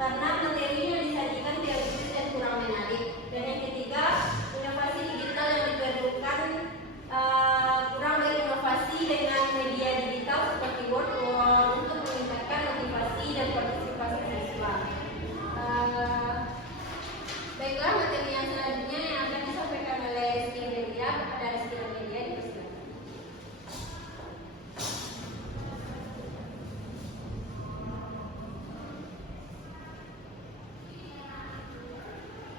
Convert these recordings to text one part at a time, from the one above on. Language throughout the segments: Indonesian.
karena materinya disajikan teoritis dan kurang menarik. Dan yang ketiga, inovasi digital yang diperlukan kurang berinovasi dengan media digital seperti Word untuk meningkatkan motivasi dan partisipasi siswa. Baiklah, materi yang selanjutnya yang akan disampaikan oleh Rizky Media kepada Rizky Media dipersilakan.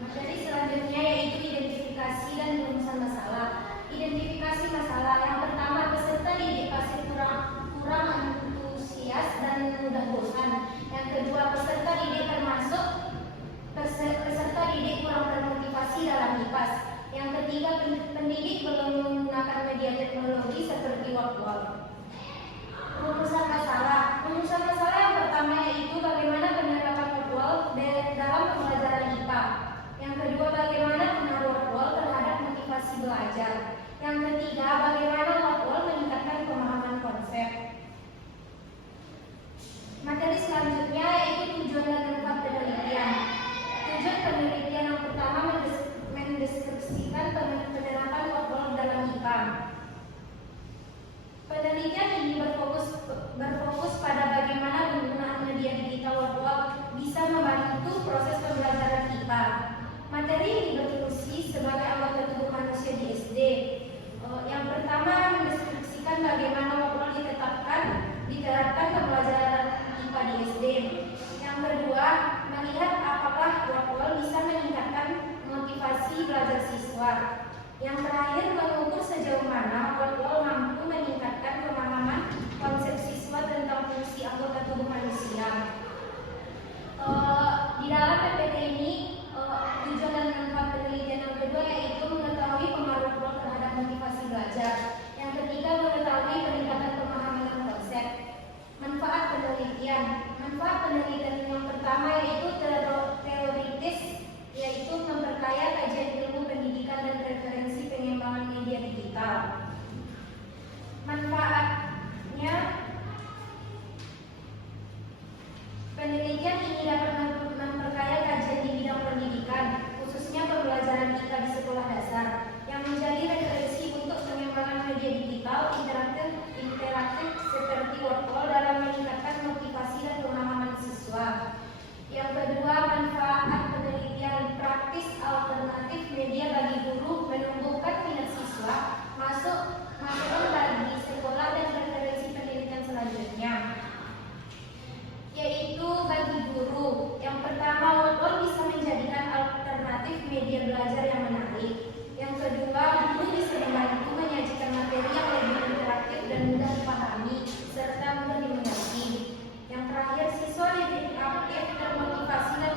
Materi selanjutnya yaitu identifikasi dan rumusan masalah. Identifikasi masalah yang pertama, peserta didik pasti kurang antusias dan mudah bosan. Yang kedua, peserta didik kurang termotivasi dalam IPAS. Yang ketiga, pendidik belum menggunakan media teknologi seperti Word. Rumusan masalah. Rumusan masalah yang pertama yaitu bagaimana penerapan Word dalam pembelajaran IPA. Yang kedua, bagaimana pengaruh Word terhadap motivasi belajar. Yang ketiga, bagaimana Word meningkatkan pemahaman konsep. Materi selanjutnya yaitu tujuan dan manfaat penelitian. Tujuan penelitian yang pertama mendeskripsikan penerapan Word dalam IPA. Penelitian ini berfokus pada bagaimana penggunaan media digital Word bisa membantu proses pembelajaran IPA. Materi ini berfungsi sebagai anggota tubuh manusia di SD. Yang pertama, mendeskripsikan bagaimana Word diterapkan pembelajaran IPA di SD. Yang kedua, melihat apakah Word bisa meningkatkan motivasi belajar siswa. Yang terakhir, mengukur sejauh mana Word mampu meningkatkan pemahaman konsep siswa tentang fungsi anggota tubuh manusia. Di dalam PPT ini, tujuan dan manfaat penelitian yang kedua yaitu mengetahui pengaruh Word terhadap motivasi belajar. Yang ketiga, mengetahui peningkatan pemahaman konsep. Manfaat penelitian. Manfaat penelitian yang pertama yaitu teoritis, yaitu memperkaya kajian ilmu pendidikan dan referensi pengembangan media digital. Manfaatnya, penelitian ini dapat memperkaya kajian di bidang pendidikan, khususnya pembelajaran IPA di sekolah dasar, yang menjadi referensi untuk pengembangan media digital interaktif seperti Word dalam meningkatkan motivasi dan pemahaman siswa. Yang kedua, manfaat penelitian praktis alternatif media bagi guru, menumbuhkan minat siswa masuk bagi sekolah dan referensi penelitian selanjutnya, yaitu bagi guru. Yang pertama, Word bisa menjadikan alternatif media belajar yang menarik. Yang kedua, guru bisa membantu menyajikan materi yang lebih interaktif dan mudah dipahami serta mudah dimengerti. Yang terakhir, siswa lebih aktif, termotivasi dan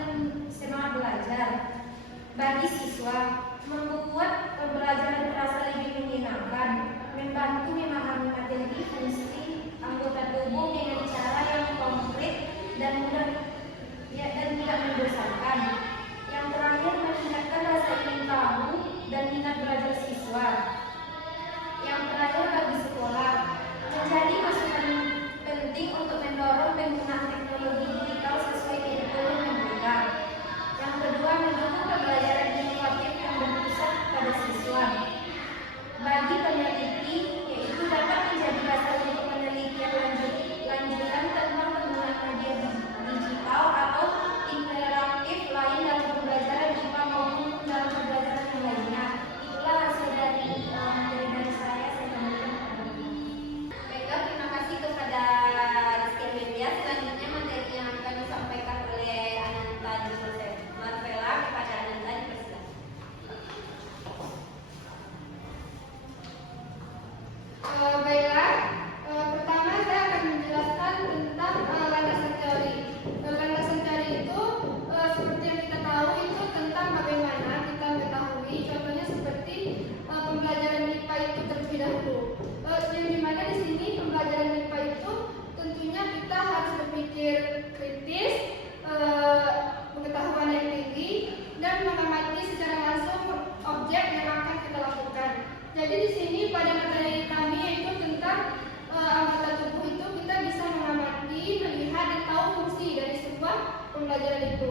semangat belajar. Bagi siswa, membuat pembelajaran terasa lebih menyenangkan, membantu memahami materi fungsi anggota tubuh dengan cara yang konkret dan mudah dan tidak membosankan. Yang terakhir, meningkatkan rasa ingin tahu dan minat belajar siswa. Yang terakhir, bagi sekolah, menjadi masukan penting untuk mendorong penggunaan teknologi digital sesuai kurikulum yang berbeda. Yang kedua, mendukung pembelajaran inovatif yang berpusat pada siswa. Bagi peneliti, yaitu dapat menjadi dasar untuk penelitian lanjutan tentang penggunaan media digital atau interaktif lain dalam pembelajaran IPA maupun dalam pembelajaran yang lainnya. Itulah hasil dari materi dari saya kembalikan kepada Ibu. Baiklah, terima kasih kepada Rizky Media. Selanjutnya materi yang akan disampaikan oleh Ananta Joseph Marvela kepada Ananta dipersilakan. Baiklah, pertama saya akan menjelaskan tentang landasan teori. Landasan teori itu seperti yang kita tahu itu tentang bagaimana kita mengetahui, contohnya seperti pembelajaran IPA itu terlebih dahulu. Yang dimana di sini pembelajaran IPA itu tentunya kita harus berpikir kritis, pengetahuan yang tinggi, dan mengamati secara langsung objek yang akan kita lakukan. Jadi di sini pada materi kami yaitu tentang anggota tubuh itu kita bisa mengamati, melihat dan tahu fungsi dari sebuah pembelajaran IPA.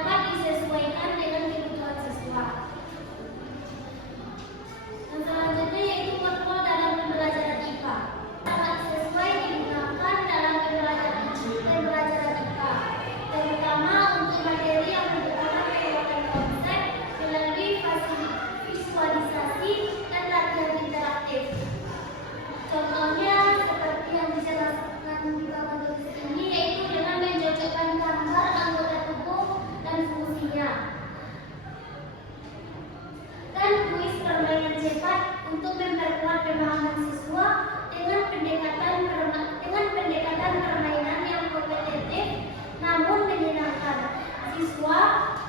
dapat disesuaikan dengan kebutuhan siswa. Yang selanjutnya yaitu workflow dalam pembelajaran IPA. Dapat sesuai digunakan dalam pembelajaran IPA, terutama untuk materi yang merupakan penguatan konsep melalui visualisasi dan latihan interaktif. Contohnya seperti yang dijelaskan di bawah tulis ini, yaitu dengan mencocokkan gambar anggota tubuh dan fungsinya, dan kuis permainan cepat untuk memperkuat pemahaman siswa dengan pendekatan permainan yang kompetitif namun menyenangkan. Siswa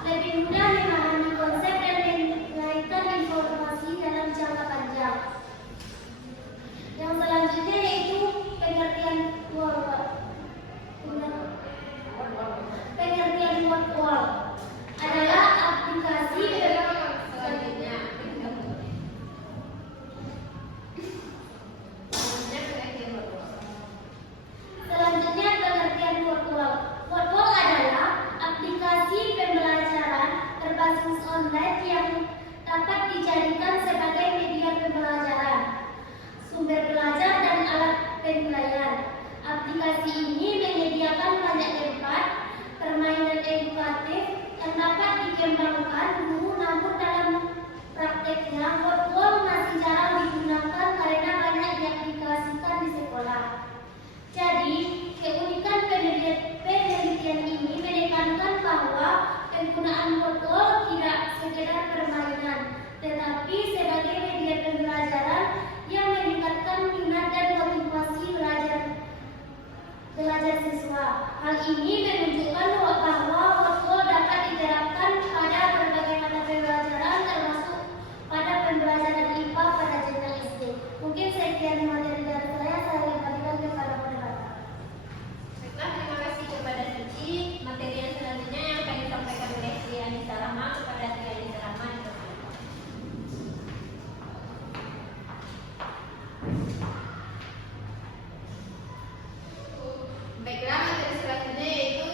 lebih mudah memahami konsep dan mengaitkan informasi dalam jangka panjang. Yang selanjutnya yaitu pengertian workflow adalah aplikasi Selanjutnya pengertian workflow. Workflow adalah aplikasi pembelajaran berbasis online yang dapat dijadikan sebagai media pembelajaran, sumber belajar dan alat penilaian. Aplikasi ini menyediakan banyak tempat permainan edukatif yang dapat dikembangkan guru, namun dalam prakteknya workflow masih jarang digunakan karena banyak diaplikasikan di sekolah. Jadi, keunikan penelitian ini menekankan bahwa penggunaan workflow tidak sekedar permainan, tetapi sebagai media pembelajaran yang meningkatkan minat dan motivasi belajar siswa. Hal ini menunjukkan bahwa workflow dapat diterapkan pada berbagai mata pembelajaran, termasuk pada pembelajaran IPA pada jenjang SD. Mungkin sekian materi dari saya kembalikan kepada moderator. Baiklah, terima kasih kepada Cici. Materi yang selanjutnya yang akan disampaikan oleh Tri Anissa Rahma kepada Tri Anissa Rahma. Baiklah, materi selanjutnya yaitu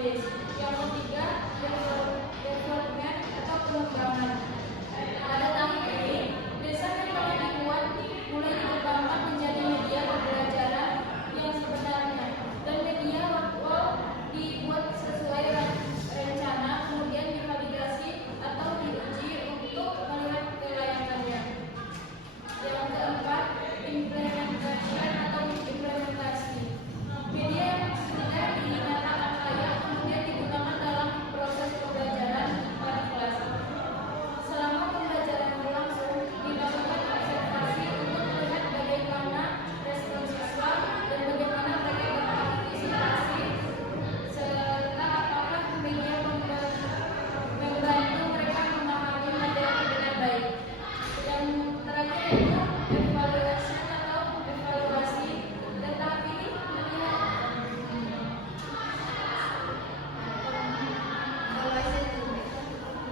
database. Yang ketiga, development atau pengembangan. Pada tahun ini, desain yang telah dibuat mulai dikembangkan menjadi media pembelajaran yang sebenarnya, dan media virtual dibuat sesuai rencana, kemudian divalidasi atau diuji untuk melihat kelayakannya. Yang keempat, implementasi. Media yang sudah dinyatakan layak kemudian digunakan dalam proses pembelajaran pada kelas. Selama pembelajaran berlangsung, dilakukan observasi untuk melihat bagaimana respon siswa dan bagaimana mereka berpartisipasi, serta apakah media membantu mereka memahami materi dengan baik. Yang terakhir yaitu evaluasi. Tetapi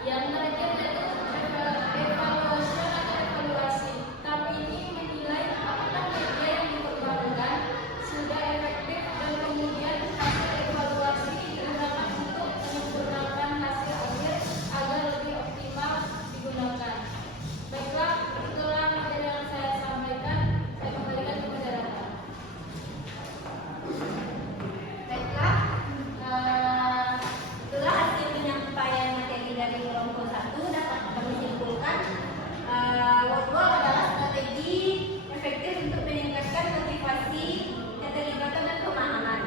yang terakhir yaitu evaluasi. Tapi ini menilai apakah media yang diperbarukan sudah efektif, dan kemudian hasil evaluasi digunakan untuk menyempurnakan hasil akhir agar lebih optimal digunakan. Baiklah, itulah materi yang saya sampaikan. Saya kembalikan kepada Rata. Baiklah, itulah hasil penyampaian materi dari kelompok 1. Dapat kami simpulkan, workflow adalah strategi efektif untuk meningkatkan motivasi, keterlibatan, dan pemahaman.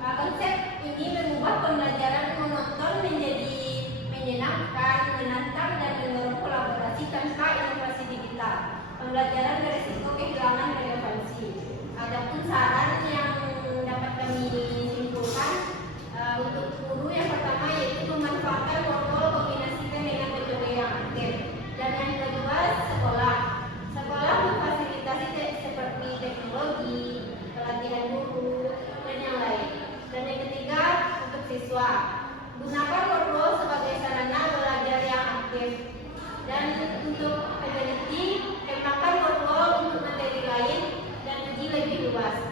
Konsep ini mengubah pembelajaran monoton menjadi menyenangkan, menantang, dan mendorong kolaborasi tanpa inovasi digital. Pembelajaran beresiko kehilangan relevansi. Adapun saran yang dapat kami simpulkan untuk guru, yang pertama yaitu memanfaatkan workflow, kombinasikan dengan metode yang aktif. Dan yang kedua, sekolah memfasilitasi seperti teknologi, pelatihan guru, dan yang lain. Dan yang ketiga, untuk siswa, gunakan workflow sebagai sarana belajar yang aktif. Dan untuk peneliti, kembangkan workflow untuk materi lain dan uji lebih luas.